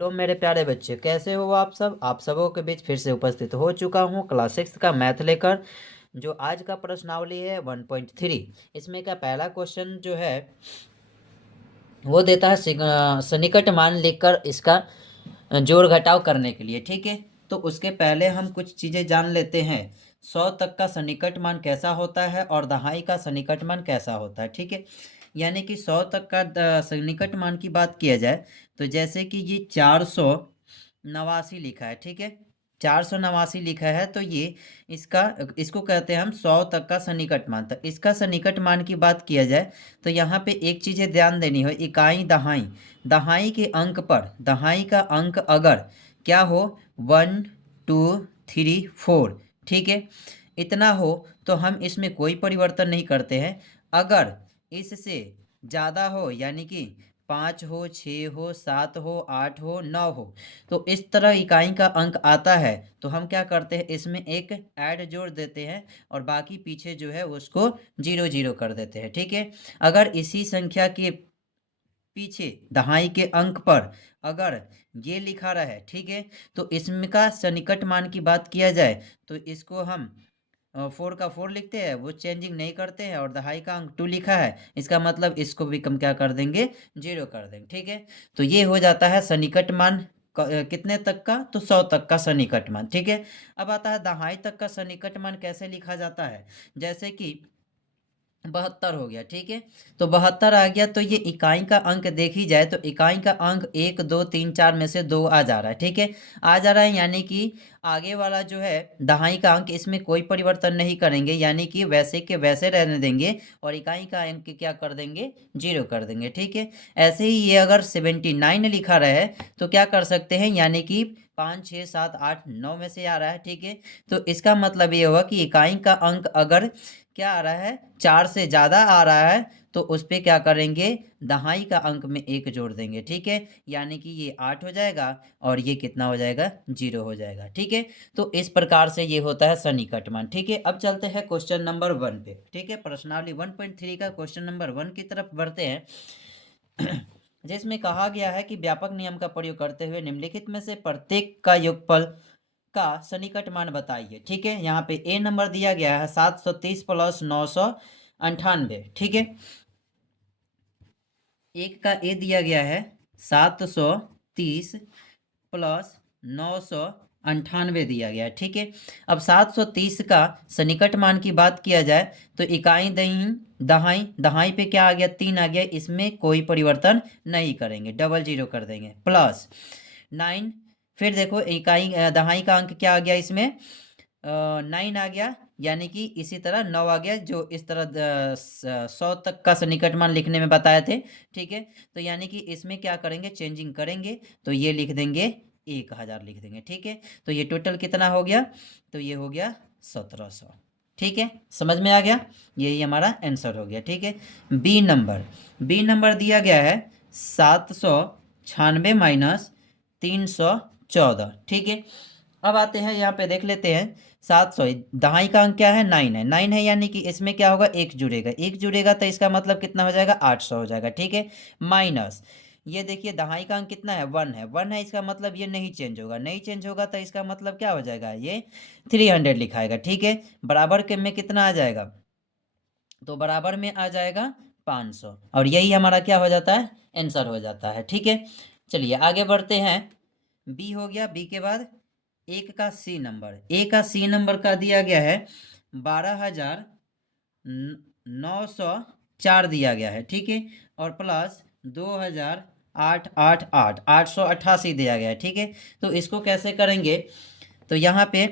Hello मेरे प्यारे बच्चे, कैसे हो आप सबों के बीच फिर से उपस्थित हो चुका हूँ क्लास 6 का मैथ लेकर। जो आज का प्रश्नावली है 1.3। इसमें का पहला क्वेश्चन जो है वो देता है सन्निकट मान लिखकर इसका जोड़ घटाव करने के लिए। ठीक है, तो उसके पहले हम कुछ चीज़ें जान लेते हैं। 100 तक का सन्निकट मान कैसा होता है और दहाई का सन्निकट मान कैसा होता है। ठीक है, यानी कि 100 तक का सन्निकट मान की बात किया जाए तो जैसे कि ये 489 लिखा है। ठीक है, 489 लिखा है तो ये इसका इसको कहते हैं हम 100 तक का सन्निकट मान। तो इसका सन्निकट मान की बात किया जाए तो यहाँ पे एक चीज़ें ध्यान देनी हो, इकाई दहाई। दहाई के अंक पर, दहाई का अंक अगर क्या हो 1 2 3 4, ठीक है, इतना हो तो हम इसमें कोई परिवर्तन नहीं करते हैं। अगर इससे ज़्यादा हो यानी कि 5 हो, 6 हो, 7 हो, 8 हो, 9 हो, तो इस तरह इकाई का अंक आता है तो हम क्या करते हैं, इसमें एक ऐड जोड़ देते हैं और बाकी पीछे जो है उसको 0 0 कर देते हैं। ठीक है, अगर इसी संख्या के पीछे दहाई के अंक पर अगर ये लिखा रहे, ठीक है, तो इसमें का सन्निकट मान की बात किया जाए तो इसको हम 4 का 4 लिखते हैं, वो चेंजिंग नहीं करते हैं। और दहाई का अंक 2 लिखा है, इसका मतलब इसको भी हम क्या कर देंगे, 0 कर देंगे। ठीक है, तो ये हो जाता है सन्निकट मान कितने तक का, तो 100 तक का सन्निकट मान। ठीक है, अब आता है दहाई तक का सन्निकट मान कैसे लिखा जाता है। जैसे कि 72 हो गया। ठीक है, तो 72 आ गया तो ये इकाई का अंक देखी जाए तो इकाई का अंक 1 2 3 4 में से 2 आ जा रहा है। ठीक है, आ जा रहा है यानी कि आगे वाला जो है दहाई का अंक, इसमें कोई परिवर्तन नहीं करेंगे, यानी कि वैसे के वैसे रहने देंगे और इकाई का अंक क्या कर देंगे, 0 कर देंगे। ठीक है, ऐसे ही ये अगर 79 लिखा रहे तो क्या कर सकते हैं, यानी कि 5 6 7 8 9 में से आ रहा है। ठीक है, तो इसका मतलब ये हुआ कि इकाई का अंक अगर क्या आ रहा है, 4 से ज़्यादा आ रहा है तो उस पे क्या करेंगे, दहाई का अंक में 1 जोड़ देंगे। ठीक है, यानी कि ये 8 हो जाएगा और ये कितना हो जाएगा, 0 हो जाएगा। ठीक है, तो इस प्रकार से ये होता है सन्निकट मान। ठीक है, अब चलते हैं क्वेश्चन नंबर 1 पे। ठीक है, प्रश्नावली 1.3 का क्वेश्चन नंबर 1 की तरफ बढ़ते हैं। जिसमें कहा गया है कि व्यापक नियम का प्रयोग करते हुए निम्नलिखित में से प्रत्येक का योगफल का सन्निकट मान बताइए। ठीक है, यहाँ पे ए नंबर दिया गया है 730 प्लस 998। ठीक है, एक का ए दिया गया है 730 प्लस 998 दिया गया है। ठीक है, अब 730 का सन्निकट मान की बात किया जाए तो इकाई दही दहाई, दहाई पे क्या आ गया, 3 आ गया, इसमें कोई परिवर्तन नहीं करेंगे, डबल 0 कर देंगे, प्लस 9। फिर देखो इकाई दहाई का अंक क्या आ गया, इसमें 9 आ गया, यानी कि इसी तरह 9 आ गया, जो इस तरह 100 तक का सन्निकट मान लिखने में बताए थे। ठीक है, तो यानी कि इसमें क्या करेंगे, चेंजिंग करेंगे तो ये लिख देंगे 1000 लिख देंगे। ठीक है, तो ये टोटल कितना हो गया, तो ये हो गया 1700। ठीक है, समझ में आ गया, यही हमारा आंसर हो गया। ठीक है, बी नंबर दिया गया है 796 माइनस 314। ठीक है, अब आते हैं यहाँ पे देख लेते हैं 700, दहाई का अंक क्या है, 9 है, 9 है, यानी कि इसमें क्या होगा, एक जुड़ेगा, एक जुड़ेगा तो इसका मतलब कितना हो जाएगा, 800 हो जाएगा। ठीक है, माइनस ये देखिए दहाई का अंक कितना है, 1 है, 1 है, इसका मतलब ये नहीं चेंज होगा, नहीं चेंज होगा तो इसका मतलब क्या हो जाएगा, ये 300 लिखाएगा। ठीक है, बराबर के में कितना आ जाएगा, तो बराबर में आ जाएगा 500 और यही हमारा क्या हो जाता है, आंसर हो जाता है। ठीक है, चलिए आगे बढ़ते हैं। बी हो गया, बी के बाद एक का सी नंबर, ए का सी नंबर का दिया गया है 12,904 दिया गया है। ठीक है, और प्लस 2,888 888 दिया गया है। ठीक है, तो इसको कैसे करेंगे, तो यहाँ पे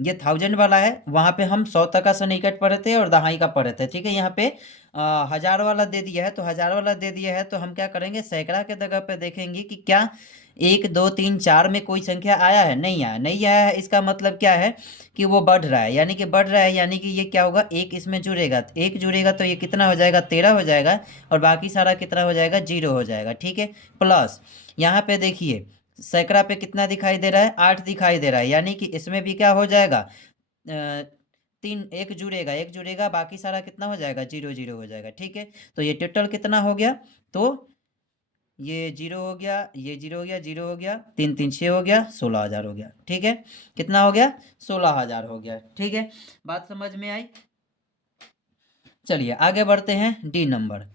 ये 1000 वाला है, वहाँ पे हम 100 तक का सन्निकट पढ़े थे और दहाई का पढ़े थे। ठीक है, यहाँ पे 1000 वाला दे दिया है, तो 1000 वाला दे दिया है तो हम क्या करेंगे, सैकड़ा के जगह पे देखेंगे कि क्या 1 2 3 4 में कोई संख्या आया है, नहीं आया, नहीं आया है, इसका मतलब क्या है कि वो बढ़ रहा है, यानी कि बढ़ रहा है, यानी कि ये क्या होगा, एक इसमें जुड़ेगा, एक जुड़ेगा तो ये कितना हो जाएगा, 13 हो जाएगा और बाकी सारा कितना हो जाएगा, 0 हो जाएगा। ठीक है, प्लस यहाँ पे देखिए सैकड़ा पे कितना दिखाई दे रहा है, 8 दिखाई दे रहा है, यानी कि इसमें भी क्या हो जाएगा, 3 एक जुड़ेगा, एक जुड़ेगा, बाकी सारा कितना हो जाएगा, 0 0 हो जाएगा। ठीक है, तो ये टोटल कितना हो गया, तो ये जीरो हो गया, ये जीरो हो गया, जीरो हो गया, तीन तीन छः हो गया, 16,000 हो गया। ठीक है, कितना हो गया? 16,000 हो गया। ठीक है, बात समझ में आई? चलिए आगे बढ़ते हैं। D number.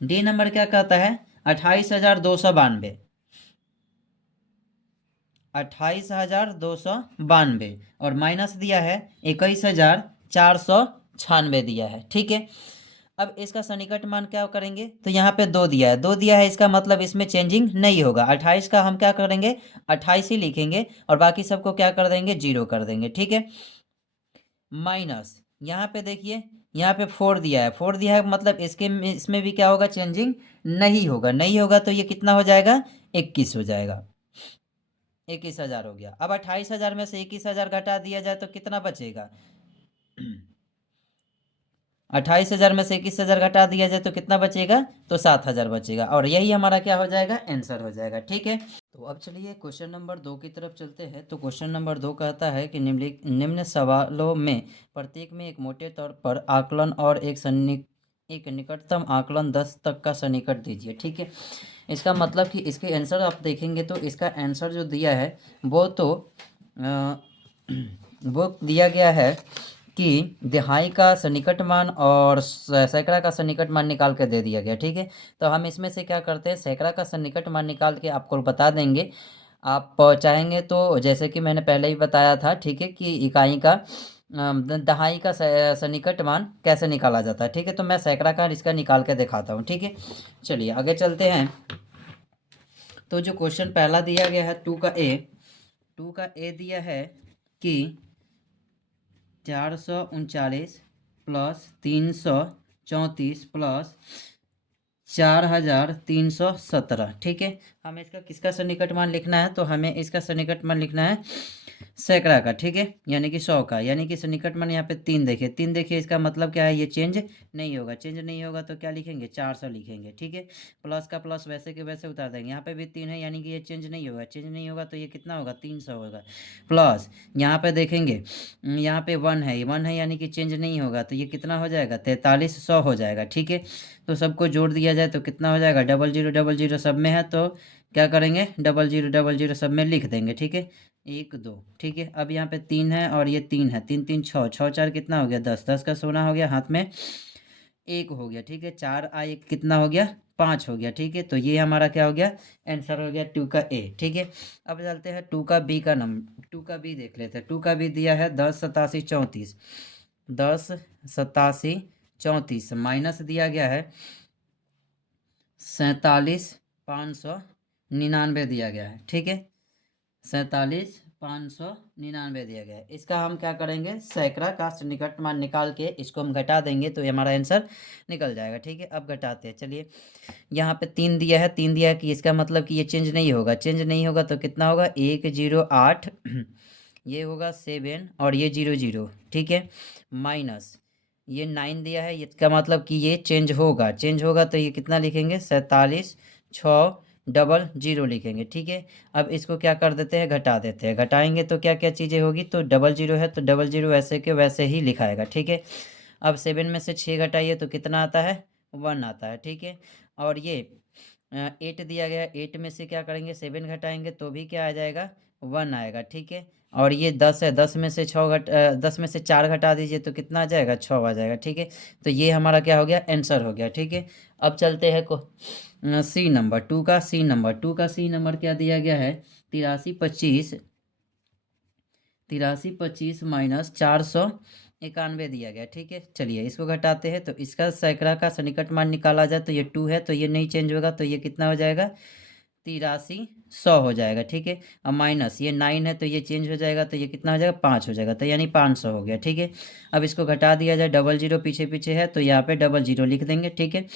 डी नंबर क्या कहता है? 28,292। 28,292 और माइनस दिया है 21,496 दिया है। ठीक है, अब इसका सन्निकट मान क्या करेंगे? तो यहाँ पे दो दिया है, दो दिया है, इसका मतलब इसमें चेंजिंग नहीं होगा। 28 का हम क्या करेंगे? 28 ही लिखेंगे और बाकी सबको क्या कर देंगे? जीरो कर देंगे। ठीक है, माइनस यहाँ पे देखिए, यहाँ पे 4 दिया है, 4 दिया है मतलब इसके इसमें भी क्या होगा? चेंजिंग नहीं होगा। नहीं होगा तो ये कितना हो जाएगा? 21 हो जाएगा। 21,000 हो गया। अब 28,000 में से 21,000 घटा दिया जाए तो कितना बचेगा? 28,000 में से 21,000 घटा दिया जाए तो कितना बचेगा? तो 7,000 बचेगा और यही हमारा क्या हो जाएगा? आंसर हो जाएगा। ठीक है, तो अब चलिए क्वेश्चन नंबर 2 की तरफ चलते हैं। तो क्वेश्चन नंबर 2 कहता है कि निम्न सवालों में प्रत्येक में एक मोटे तौर पर आकलन और एक निकटतम आकलन 10 तक का सन्निकट दीजिए। ठीक है, इसका मतलब कि इसके आंसर आप देखेंगे तो इसका आंसर जो दिया है वो तो वो दिया गया है कि दिहाई का सन्निकट मान और सैकड़ा का सन्निकट मान निकाल के दे दिया गया। ठीक है, तो हम इसमें से क्या करते हैं? सैकड़ा का सन्निकट मान निकाल के आपको बता देंगे। आप चाहेंगे तो जैसे कि मैंने पहले ही बताया था, ठीक है, कि इकाई का दहाई का सन्निकट मान कैसे निकाला जाता है। ठीक है, तो मैं सैकड़ा का इसका निकाल के दिखाता हूँ। ठीक है, चलिए आगे चलते हैं। तो जो क्वेश्चन पहला दिया गया है 2 का ए दिया है कि 439 प्लस 334 प्लस 4,317। ठीक है, हमें इसका किसका सन्निकट मान लिखना है? तो हमें इसका सन्निकट मान लिखना है सैकड़ा का। ठीक है, यानी कि 100 का, यानी कि सन्निकट मान यहाँ पे 3 देखिए, 3 देखिए, इसका मतलब क्या है? ये चेंज नहीं होगा। चेंज नहीं होगा तो क्या लिखेंगे? 400 लिखेंगे। ठीक है, प्लस का प्लस वैसे के वैसे उतार देंगे। यहाँ पे भी 3 है, यानी कि ये चेंज नहीं होगा। चेंज नहीं होगा तो ये कितना होगा? 300 होगा। प्लस यहाँ पे देखेंगे, यहाँ पे 1 है, 1 है, यानी कि चेंज नहीं होगा तो ये कितना हो जाएगा? 4300 हो जाएगा। ठीक है, तो सबको जोड़ दिया जाए तो कितना हो जाएगा? डबल जीरो सब में है तो क्या करेंगे? डबल जीरो सब में लिख देंगे। ठीक है, 1 2। ठीक है, अब यहाँ पे 3 है और ये 3 है, 3 3 6, 6 4 कितना हो गया? 10, 10 का सोना हो गया हाथ में, 1 हो गया। ठीक है, 4 आ 1 कितना हो गया? 5 हो गया। ठीक है, तो ये हमारा क्या हो गया? आंसर हो गया 2 का ए। ठीक है, अब चलते हैं 2 का बी का नंबर। 2 का बी देख लेते हैं। 2 का बी दिया है 10 87 34, 10 87 34 माइनस दिया गया है 47,599 दिया गया है। ठीक है, 47,599 दिया गया है। इसका हम क्या करेंगे? सैकड़ा का निकट मान निकाल के इसको हम घटा देंगे तो ये हमारा आंसर निकल जाएगा। ठीक है, अब घटाते हैं। चलिए, यहाँ पे 3 दिया है, 3 दिया है कि इसका मतलब कि ये चेंज नहीं होगा। चेंज नहीं होगा तो कितना होगा? 108 ये होगा 7 और ये 00। ठीक है, माइनस ये 9 दिया है, इसका मतलब कि ये चेंज होगा। चेंज होगा तो ये कितना लिखेंगे? 47 6 डबल जीरो लिखेंगे। ठीक है, अब इसको क्या कर देते हैं? घटा देते हैं। घटाएंगे तो क्या क्या चीज़ें होगी? तो डबल जीरो है तो डबल जीरो वैसे के वैसे ही लिखाएगा। ठीक है, अब 7 में से 6 घटाइए तो कितना आता है? 1 आता है। ठीक है, और ये 8 दिया गया है, 8 में से क्या करेंगे? 7 घटाएंगे तो भी क्या आ जाएगा? 1 आएगा। ठीक है, और ये 10 है, 10 में से 10 में से 4 घटा दीजिए तो कितना आ जाएगा? 6 आ जाएगा। ठीक है, तो ये हमारा क्या हो गया? आंसर हो गया। ठीक है, अब चलते हैं सी नंबर। 2 का सी नंबर। 2 का सी नंबर क्या दिया गया है? 8325 माइनस 491 दिया गया। ठीक है, चलिए इसको घटाते हैं तो इसका सैकड़ा का सन्निकट मान निकाला जाए तो ये 2 है तो ये नहीं चेंज होगा तो ये कितना हो जाएगा? 8300 हो जाएगा। ठीक है, अब माइनस ये 9 है तो ये चेंज हो जाएगा तो ये कितना हो जाएगा? 5 हो जाएगा, तो यानी 500 हो गया। ठीक है, अब इसको घटा दिया जाए, डबल जीरो पीछे पीछे है तो यहाँ पे डबल जीरो लिख देंगे। ठीक है,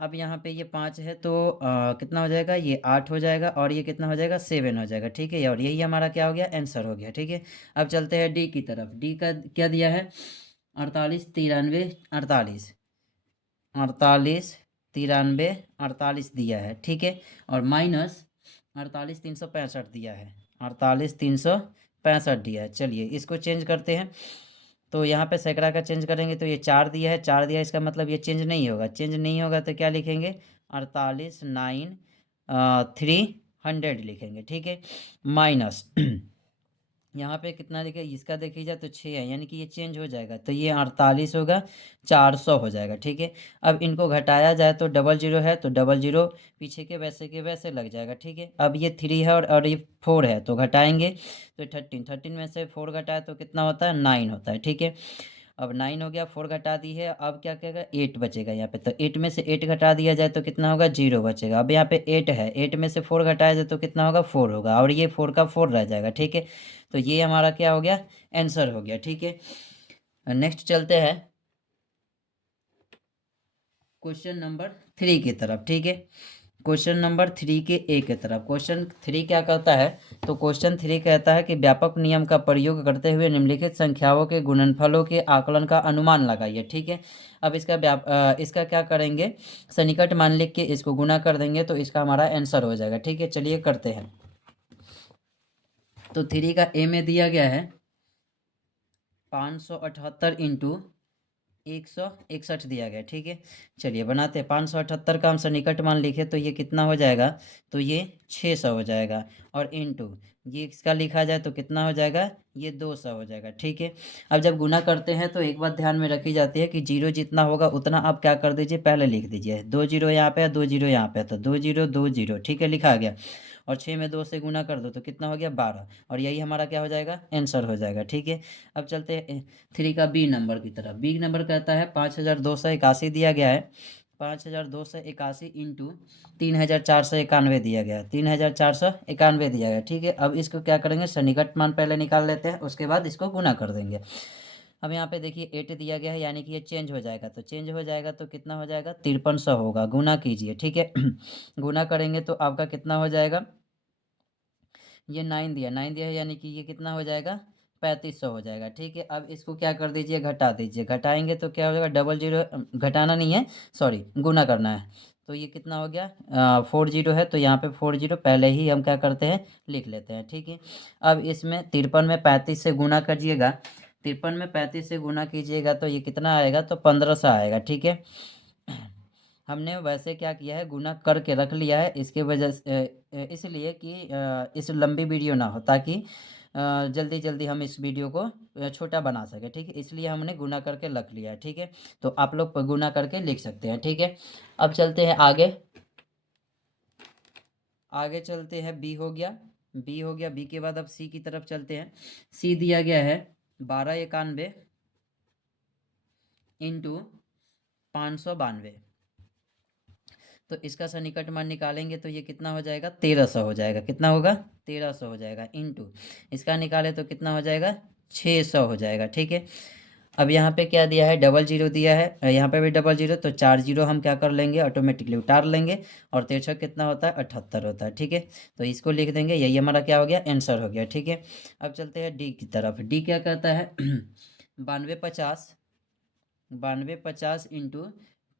अब यहाँ पे ये 5 है तो कितना हो जाएगा? ये 8 हो जाएगा और ये कितना हो जाएगा? 7 हो जाएगा। ठीक है, और यही हमारा क्या हो गया? आंसर हो गया। ठीक है, अब चलते हैं डी की तरफ। डी का क्या दिया है? 48 93 48 दिया है। ठीक है, और माइनस 48,365 दिया है। 48,365 दिया है। चलिए इसको चेंज करते हैं। तो यहाँ पे सैकड़ा का चेंज करेंगे तो ये 4 दिया है, 4 दिया है, इसका मतलब ये चेंज नहीं होगा। चेंज नहीं होगा तो क्या लिखेंगे? 48 9 300 लिखेंगे, ठीक है, माइनस यहाँ पे कितना लिखे, इसका देखिए जाए तो 6 है, यानी कि ये चेंज हो जाएगा, तो ये 48 होगा, 400 हो जाएगा, ठीक है। अब इनको घटाया जाए तो डबल जीरो है, तो डबल जीरो पीछे के वैसे लग जाएगा, ठीक है। अब ये 3 है और ये 4 है, तो घटाएंगे तो 13 में से 4 घटाए तो कितना होता है, 9 होता है, ठीक है। अब 9 हो गया, 4 घटा दी है, अब क्या कहेगा, 8 बचेगा यहाँ पे, तो 8 में से 8 घटा दिया जाए तो कितना होगा, 0 बचेगा। अब यहाँ पे 8 है, 8 में से 4 घटाया जाए तो कितना होगा, 4 होगा, और ये 4 का 4 रह जाएगा, ठीक है। तो ये हमारा क्या हो गया, आंसर हो गया, ठीक है। नेक्स्ट चलते हैं क्वेश्चन नंबर 3 की तरफ, ठीक है। क्वेश्चन नंबर 3 के ए की तरफ, क्वेश्चन 3 क्या कहता है, तो क्वेश्चन 3 कहता है कि व्यापक नियम का प्रयोग करते हुए निम्नलिखित संख्याओं के गुणनफलों के आकलन का अनुमान लगाइए, ठीक है। अब इसका क्या करेंगे, सन्निकट मान लिख के इसको गुना कर देंगे तो इसका हमारा आंसर हो जाएगा, ठीक है। चलिए करते हैं। तो 3 का ए में दिया गया है 578 इंटू 161 दिया गया, ठीक है। चलिए बनाते हैं, 578 का हम सन्निकट मान लिखे तो ये कितना हो जाएगा, तो ये 600 हो जाएगा, और इंटू ये इसका लिखा जाए तो कितना हो जाएगा, ये 200 हो जाएगा, ठीक है। अब जब गुना करते हैं तो एक बात ध्यान में रखी जाती है कि जीरो जितना होगा उतना आप क्या कर दीजिए, पहले लिख दीजिए। 2 जीरो यहाँ पे है, 2 जीरो यहाँ पे है, तो 2 जीरो 2 जीरो, ठीक है, लिखा गया। और 6 में 2 से गुना कर दो तो कितना हो गया, 12, और यही हमारा क्या हो जाएगा, आंसर हो जाएगा, ठीक है। अब चलते हैं 3 का बी नंबर की तरफ। बी नंबर कहता है 5281 दिया गया है, 5281 इंटू 3491 दिया गया है, 3491 दिया गया, ठीक है। अब इसको क्या करेंगे, सन्निकट मान पहले निकाल लेते हैं, उसके बाद इसको गुना कर देंगे। अब यहाँ पे देखिए 8 दिया गया है, यानी कि ये चेंज हो जाएगा, तो चेंज हो जाएगा तो कितना हो जाएगा, 5300 होगा, गुना कीजिए, ठीक है। गुना करेंगे तो आपका कितना हो जाएगा, ये 9 दिया है, यानी कि ये कितना हो जाएगा, 3500 हो जाएगा, ठीक है। अब इसको क्या कर दीजिए, घटा दीजिए, घटाएंगे तो क्या हो जाएगा, डबल जीरो, घटाना नहीं है, सॉरी, गुना करना है। तो ये कितना हो गया, 4 जीरो है, तो यहाँ पे 4 जीरो पहले ही हम क्या करते हैं, लिख लेते हैं, ठीक है। अब इसमें 53 में 35 से गुना करिएगा, 53 में 35 से गुना कीजिएगा तो ये कितना आएगा, तो 1500 आएगा, ठीक है। हमने वैसे क्या किया है, गुना करके रख लिया है, इसके वजह से इसलिए कि इस लंबी वीडियो ना हो, ताकि जल्दी जल्दी हम इस वीडियो को छोटा बना सके, ठीक है, इसलिए हमने गुना करके रख लिया है, ठीक है। तो आप लोग गुना करके लिख सकते हैं, ठीक है। अब चलते हैं आगे, आगे चलते हैं, बी हो गया, बी हो गया, बी के बाद अब सी की तरफ चलते हैं। सी दिया गया है 1291 इंटू 592, तो इसका सन्निकट मान निकालेंगे तो ये कितना हो जाएगा, 1300 हो जाएगा, कितना होगा, 1300 हो जाएगा, इंटू इसका निकाले तो कितना हो जाएगा, 600 हो जाएगा, ठीक है। अब यहाँ पे क्या दिया है, डबल जीरो दिया है, यहाँ पे भी डबल जीरो, तो 4 जीरो हम क्या कर लेंगे, ऑटोमेटिकली उतार लेंगे, और 13 कितना होता है, 78 होता है, ठीक है। तो इसको लिख देंगे, यही हमारा क्या हो गया, आंसर हो गया, ठीक है। अब चलते हैं डी की तरफ। डी क्या कहता है, 9250 इंटू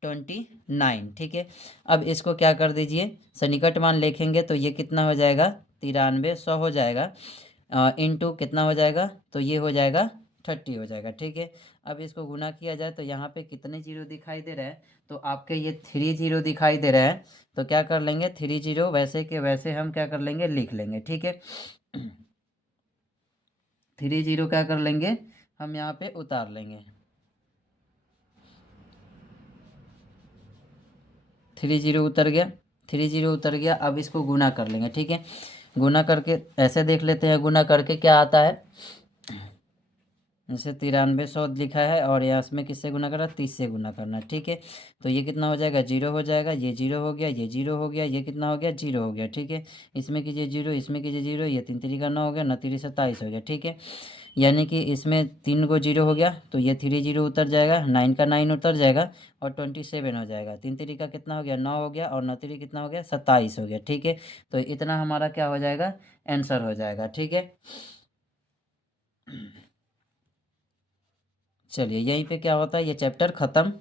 29, ठीक है। अब इसको क्या कर दीजिए, सन्निकट मान लिखेंगे तो ये कितना हो जाएगा, 9300 हो जाएगा, इंटू कितना हो जाएगा, तो ये हो जाएगा 30 हो जाएगा, ठीक है। अब इसको गुना किया जाए तो यहाँ पे कितने जीरो दिखाई दे रहे हैं, तो आपके ये 3 जीरो दिखाई दे रहे हैं, तो क्या कर लेंगे, 3 जीरो वैसे के वैसे हम क्या कर लेंगे, लिख लेंगे, ठीक है। 3 जीरो क्या कर लेंगे, हम यहाँ पे उतार लेंगे, 3 जीरो उतर गया, 3 जीरो उतर गया। अब इसको गुना कर लेंगे, ठीक है। गुना करके ऐसे देख लेते हैं, गुना करके क्या आता है, जैसे 9300 लिखा है, और यहाँ इसमें किससे गुना करना है, 30 से गुना करना है, ठीक है। तो ये कितना हो जाएगा, जीरो हो जाएगा, ये जीरो हो गया, ये जीरो हो गया, ये कितना हो गया, जीरो हो गया, ठीक है। इसमें कीजिए जीरो, इसमें कीजिए जीरो, ये 3 3 का 9 हो गया, 9 3 27 हो गया, ठीक है। यानी कि इसमें 3 को जीरो हो गया, तो ये 3 जीरो उतर जाएगा, 9 का 9 उतर जाएगा, और 27 हो जाएगा, 3 3 का कितना हो गया, 9 हो गया, और 9 3 कितना हो गया, 27 हो गया, ठीक है। तो इतना हमारा क्या हो जाएगा, आंसर हो जाएगा, ठीक है। चलिए यहीं पे क्या होता है, ये चैप्टर ख़त्म।